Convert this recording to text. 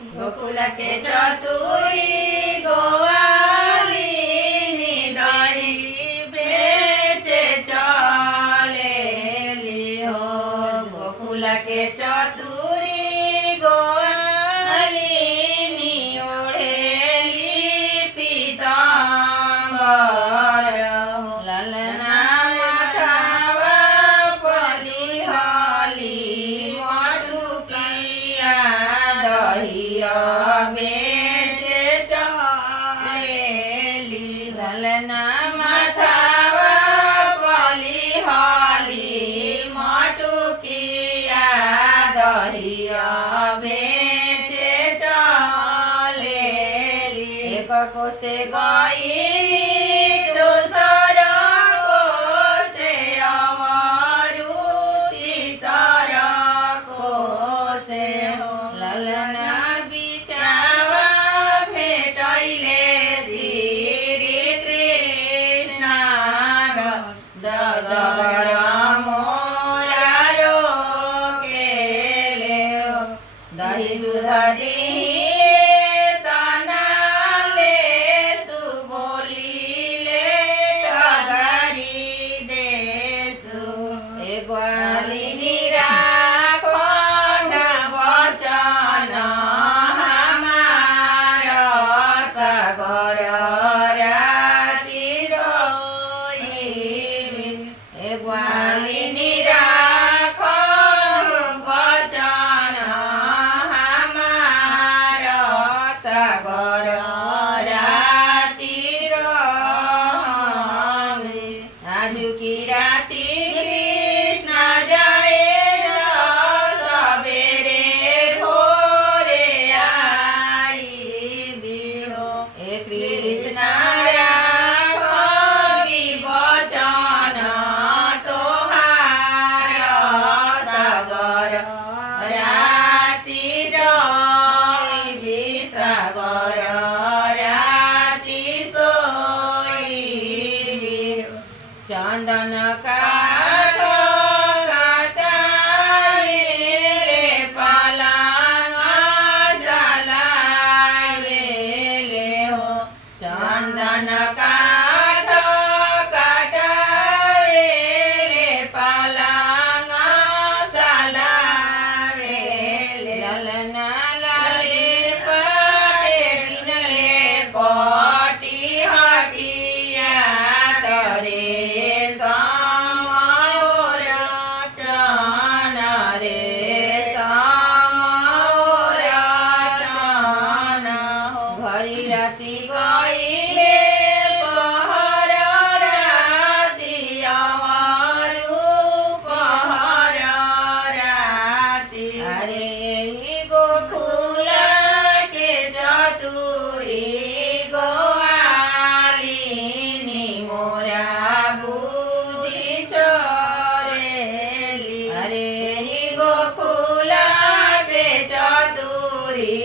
गोकुल के चतुरी गोवालिनी दही बेचे चलेली हो। गोकुल के चतुरी गोवालिनी ओढ़ेली पीताम्बर हो। ललना माथावा पलिहली मटुकिया दहिया बेचे चलेली। ललना माथावा पलिहली मटुकिया दहिया बेचे चलेली। एक कोसे गई दूसर कोसे अवरु तीसर कोसे हो। ललना बिचावा भेटैले श्री कृष्ण डगर मोरा रोकेले हो। दही दूध दिही तनाले सुबोलीले टगरी देसु। ए ग्वालिनी राखो न वचन हमार सागर राति सोइबी। ए ग्वालिनी राखो वचन हमार सागर राति रहबी। आजु की राति कृष्ण जाएगा सबेरे भोरे आईबी हो। ए कृष्ण राखबी वचन तोहार सागर राति सोइबी। सागर राति सोइबी। चंदन काठ काटाइले पलंग जलावेले हो। चंदन काठ काटाइले पलंग जलावेले। ललना लाले पाटे किनले पटी हटिया तरे समाओरा चना रे समाओरा चना हो। घरी राति गईले पहर राति अवरु पहर राति। अरे गोकुल के चतुरी गोवालिनी मोरा बुद्धि चोरेली। अरे गोकुल के चतुरी